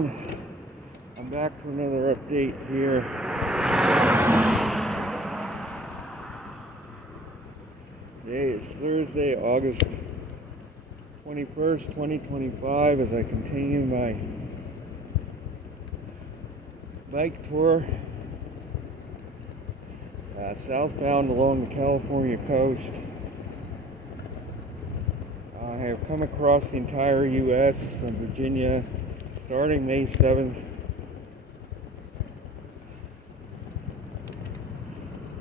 everyone. I'm back for another update here. Today is Thursday, August 21st, 2025, as I continue my bike tour southbound along the California coast. I have come across the entire U.S. from Virginia starting May 7th.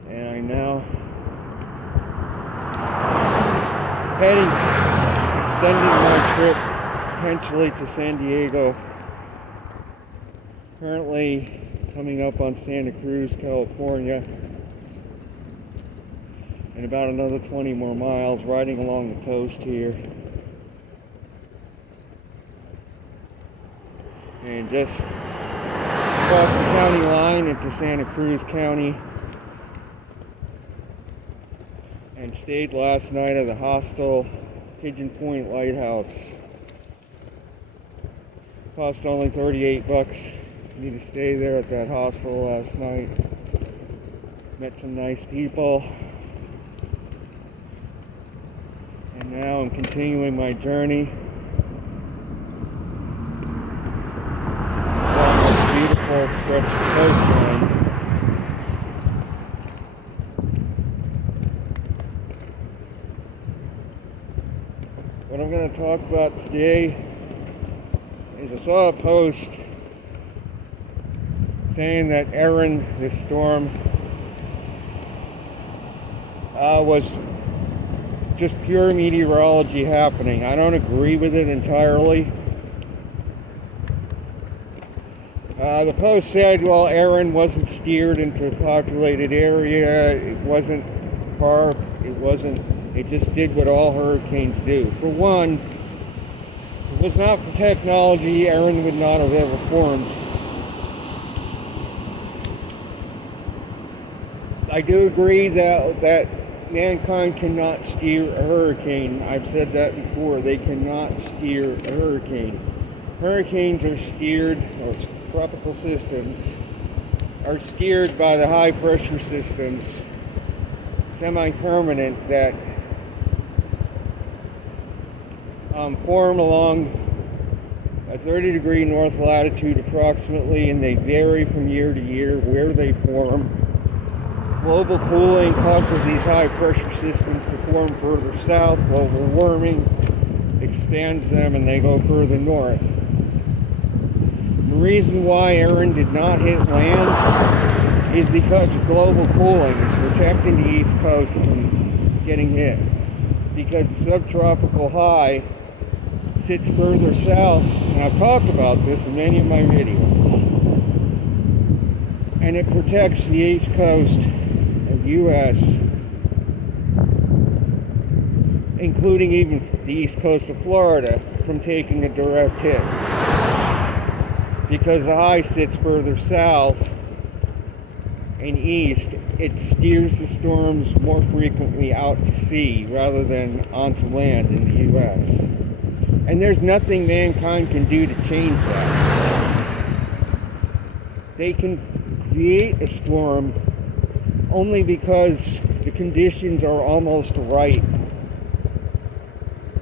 And I'm now extending my trip potentially to San Diego. Currently coming up on Santa Cruz, California. And about another 20 more miles riding along the coast here. And just across the county line into Santa Cruz County. And stayed last night at the hostel Pigeon Point Lighthouse. Cost only $38 for me to stay there at that hostel last night. Met some nice people. And now I'm continuing my journey along this beautiful stretch of coastline. What I'm going to talk about today is I saw a post saying that Erin, this storm, was just pure meteorology happening. I don't agree with it entirely. The post said, well, Erin wasn't steered into a populated area. It wasn't HARP. It just did what all hurricanes do. For one, if it was not for technology, Erin would not have ever formed. I do agree that mankind cannot steer a hurricane. I've said that before. They cannot steer a hurricane. Hurricanes are steered, or tropical systems, are steered by the high pressure systems, semi-permanent, that form along a 30-degree north latitude approximately, and they vary from year to year where they form. Global cooling causes these high pressure systems to form further south. Global warming expands them and they go further north. The reason why Erin did not hit land is because of global cooling. It's protecting the East Coast from getting hit. Because the subtropical high sits further south, and I've talked about this in many of my videos. And it protects the East Coast of the U.S., including even the East Coast of Florida, from taking a direct hit. Because the high sits further south and east, it steers the storms more frequently out to sea rather than onto land in the U.S. And there's nothing mankind can do to change that. They can create a storm only because the conditions are almost right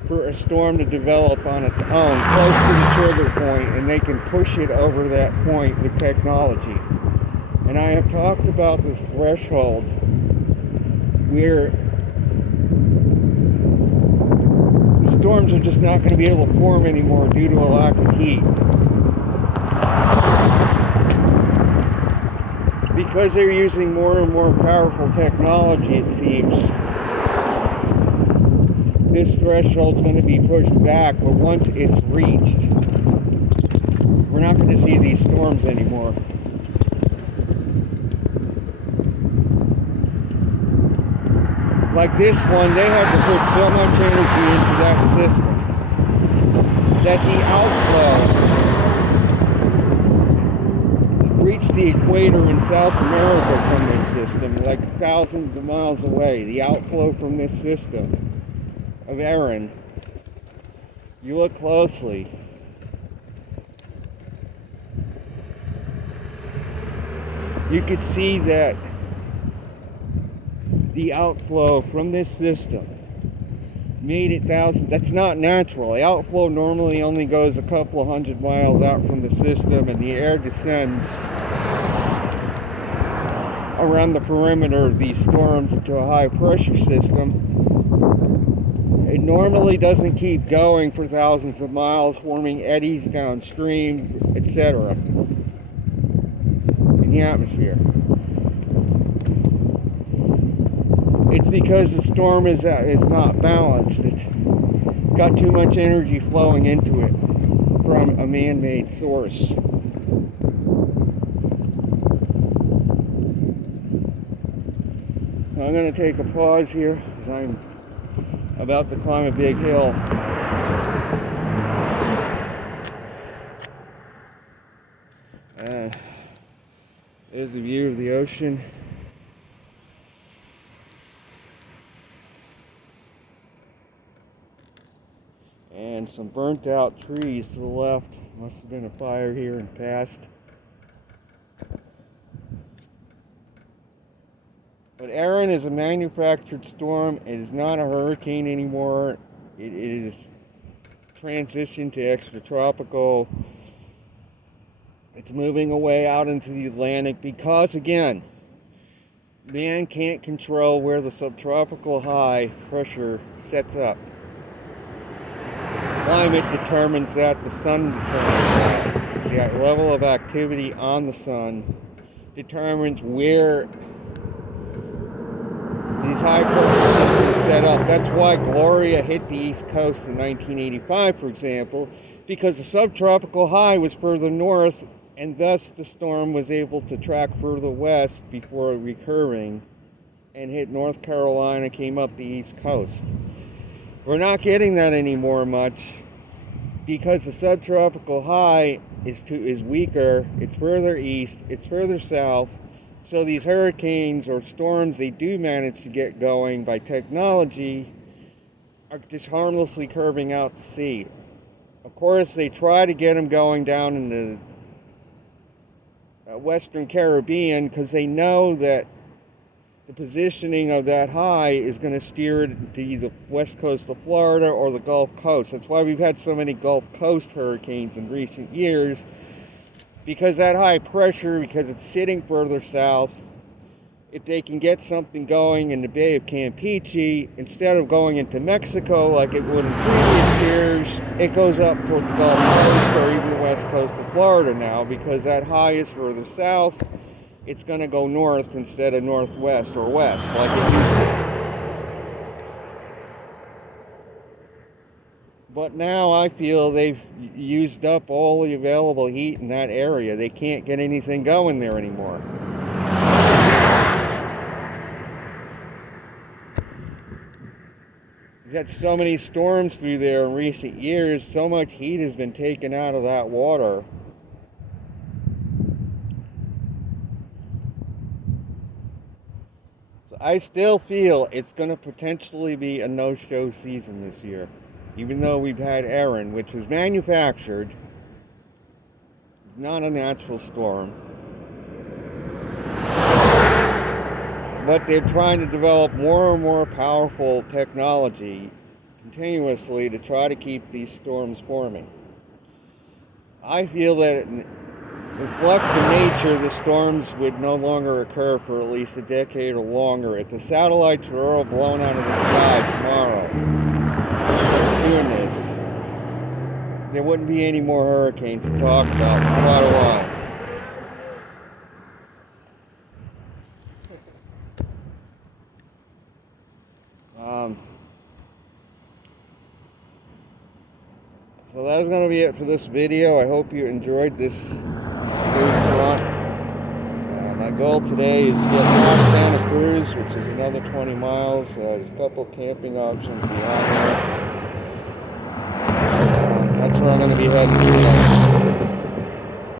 for a storm to develop on its own, close to the trigger point, and they can push it over that point with technology. And I have talked about this threshold where the storms are just not going to be able to form anymore due to a lack of heat. Because they're using more and more powerful technology, it seems, this threshold's going to be pushed back, but once it's reached, we're not going to see these storms anymore. Like this one, they had to put so much energy into that system that the outflow reached the equator in South America from this system, like thousands of miles away. The outflow from this system of Erin, you look closely, you could see that the outflow from this system made it thousands. That's not natural. The outflow normally only goes a couple of 100 miles out from the system, and the air descends around the perimeter of these storms into a high pressure system. It normally doesn't keep going for thousands of miles, forming eddies downstream, etc. in the atmosphere. It's because the storm is not balanced. It's got too much energy flowing into it from a man-made source. So I'm going to take a pause here because I'm about to climb a big hill. There's a view of the ocean. And some burnt out trees to the left. Must have been a fire here in the past. But Erin is a manufactured storm. It is not a hurricane anymore. It is transitioned to extratropical. It's moving away out into the Atlantic because, again, man can't control where the subtropical high pressure sets up. Climate determines that, the sun determines that. The level of activity on the sun determines where these high pressure systems set up. That's why Gloria hit the East Coast in 1985, for example, because the subtropical high was further north, and thus the storm was able to track further west before recurring and hit North Carolina, came up the East Coast. We're not getting that anymore much because the subtropical high is weaker, it's further east, it's further south, so these hurricanes or storms they do manage to get going by technology are just harmlessly curving out to sea. Of course, they try to get them going down in the Western Caribbean because they know that the positioning of that high is going to steer it to either west coast of Florida or the Gulf Coast. That's why we've had so many Gulf Coast hurricanes in recent years, because that high pressure, because it's sitting further south, if they can get something going in the Bay of Campeche, instead of going into Mexico like it would in previous years, it goes up toward the Gulf Coast or even the west coast of Florida now, because that high is further south. It's going to go north instead of northwest or west like it used to. But now I feel they've used up all the available heat in that area. They can't get anything going there anymore. We've had so many storms through there in recent years, so much heat has been taken out of that water. I still feel it's going to potentially be a no-show season this year, even though we've had Erin, which was manufactured, not a natural storm. But they're trying to develop more and more powerful technology continuously to try to keep these storms forming. I feel that if left to nature, the storms would no longer occur for at least a decade or longer. If the satellites were all blown out of the sky tomorrow, doing this, there wouldn't be any more hurricanes to talk about for quite a while. So that's going to be it for this video. I hope you enjoyed this front. My goal today is to get past Santa Cruz, which is another 20 miles. There's a couple camping options beyond that. That's where I'm going to be heading to.